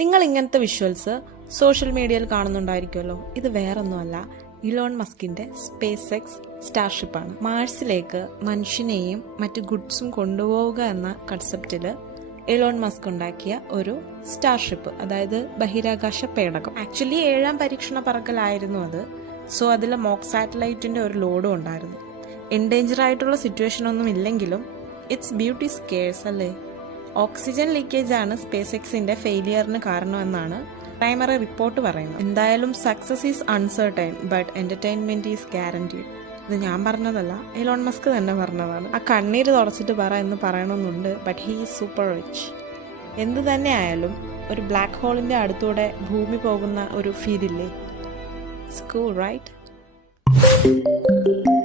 നിങ്ങൾ ഇങ്ങനത്തെ visuals social മീഡിയയിൽ കാണുന്നുണ്ടായിരിക്കുമല്ലോ. ഇത് വേറൊന്നുമല്ല, ഇലോൺ മസ്കിന്റെ സ്പേസ് എക്സ് സ്റ്റാർഷിപ്പാണ്. മാർസിലേക്ക് മനുഷ്യനെയും മറ്റു ഗുഡ്സും കൊണ്ടുപോവുക എന്ന കൺസെപ്റ്റില് എലോൺ മസ്ക് ഉണ്ടാക്കിയ ഒരു സ്റ്റാർഷിപ്പ്, അതായത് ബഹിരാകാശ പേടകം. ആക്ച്വലി 7ാം പരീക്ഷണ പറക്കലായിരുന്നു അത്. സോ അതിൽ മോക്ക് സാറ്റലൈറ്റിന്റെ ഒരു ലോഡും ഉണ്ടായിരുന്നു. എൻഡേഞ്ചർ ആയിട്ടുള്ള സിറ്റുവേഷൻ ഒന്നും ഇല്ലെങ്കിലും ഇറ്റ്സ് ബ്യൂട്ടി സ്കേഴ്സ് അല്ലേ. ഓക്സിജൻ ലീക്കേജ് ആണ് സ്പേസ് എക്സിന്റെ ഫെയിലിയറിന് കാരണമെന്നാണ് പ്രൈമറി റിപ്പോർട്ട് പറയുന്നത്. എന്തായാലും success is uncertain but entertainment is guaranteed. ഇത് ഞാൻ പറഞ്ഞതല്ല, എലോൺ മസ്ക് തന്നെ പറഞ്ഞതാണ്. ആ കണ്ണീര് തുടച്ചിട്ട് പറ എന്ന് പറയണമെന്നുണ്ട്, but he is super rich. എന്ത് തന്നെ ആയാലും ഒരു ബ്ലാക്ക് ഹോളിന്റെ അടുത്തൂടെ ഭൂമി പോകുന്ന ഒരു ഫീലില്ലേ? It's cool, right?